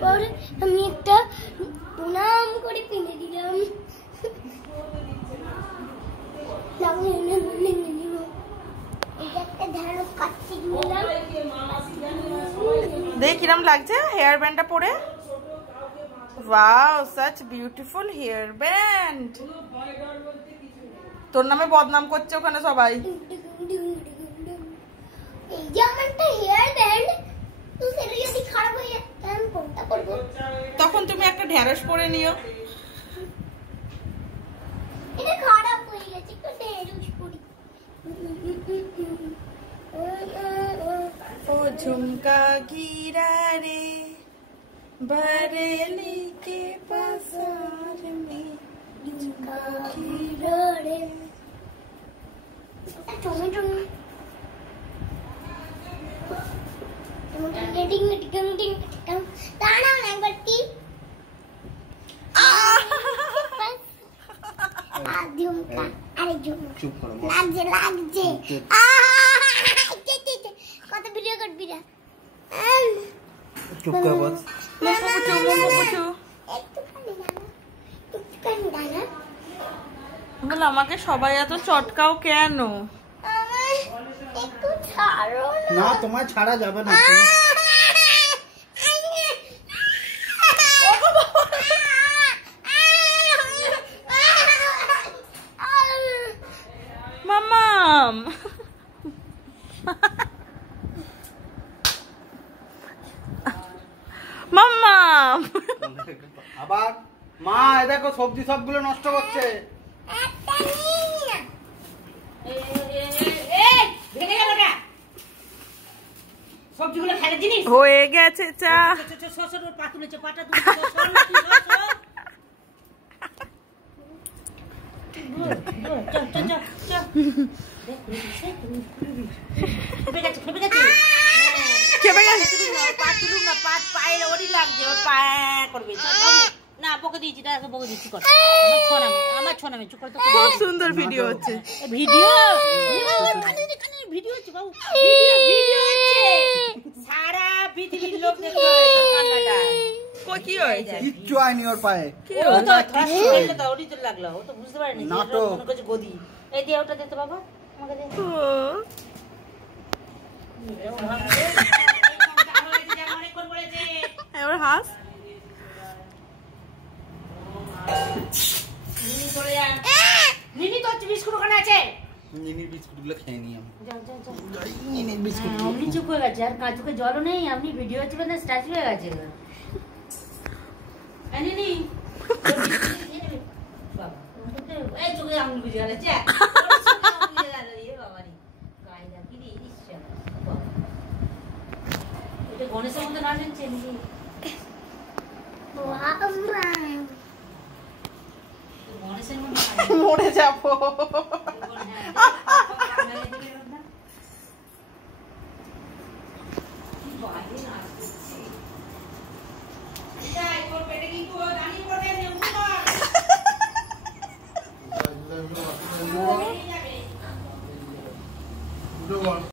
তারপর আমি একটা প্রণাম করে পিনে দিলাম। দেখ কিরম লাগছে হেয়ার ব্যান্ডটা পরে। Wow, such beautiful hair band. তোর নামে বদনাম করছে ওখানে সবাই। এই যে আমার একটা হেয়ার ব্যান্ড, তো সেটা যদি খারাপ হয়ে যায় আমি কোনটা করব? তখন তুমি একটা ঢেঁড়স পরে নিও। এটা খারাপ হয়ে গেছে, একটু ঢেঁড়স পরি। ओ झुमका गिरा रे बरेली के बाजार में, झुमका गिरा रे। टोमेटो टिंग टिंग टिंग टिंग ताना ना बट्टी झुमका। अरे झुमका चुप करो, लाग जे কত ভিডিও করবি না? চুপ কর বস। বল আমাকে সবাই এত চটকাও কেন? একটু ছাড়ো না, তোমার ছাড়া যাবে না। মামাম মামাম আবার মা দেখো সবজি সবগুলো নষ্ট করছে। সবজিগুলো খাইলে জিনিস হয়ে গেছে চা। শ্বশুর পা তুলেছে, পাটা সুন্দর ভিডিও হচ্ছে। ভিডিও ভিডিও হচ্ছে বাবু, সারা পৃথিবীর লোক দেখবে। কি হয়েছে? কিচ্ছু হয়নি ওর পায়ে। লাগলো, ও তো বুঝতে পারেনি গদি। এই দিয়ে ওটা দিতে বাবা আমাকে দে। এবার হাস। নিনি তো বিস্কুট ওখানে আছে। নিনির বিস্কুটগুলো খেয়ে নি আমি। যাও যাও যাও। নিনির বিস্কুট আপনি চুপ হয়ে গেছে, আর কাজুকে জলও নেই, আপনি ভিডিও হচ্ছে না স্ট্যাচু হয়ে গেছে। নিনি বাবা এই চোখে আঙুল বুঝে গেছে। গণেশের মধ্যে না জানছে গণেশের মধ্যে মরে যাবো।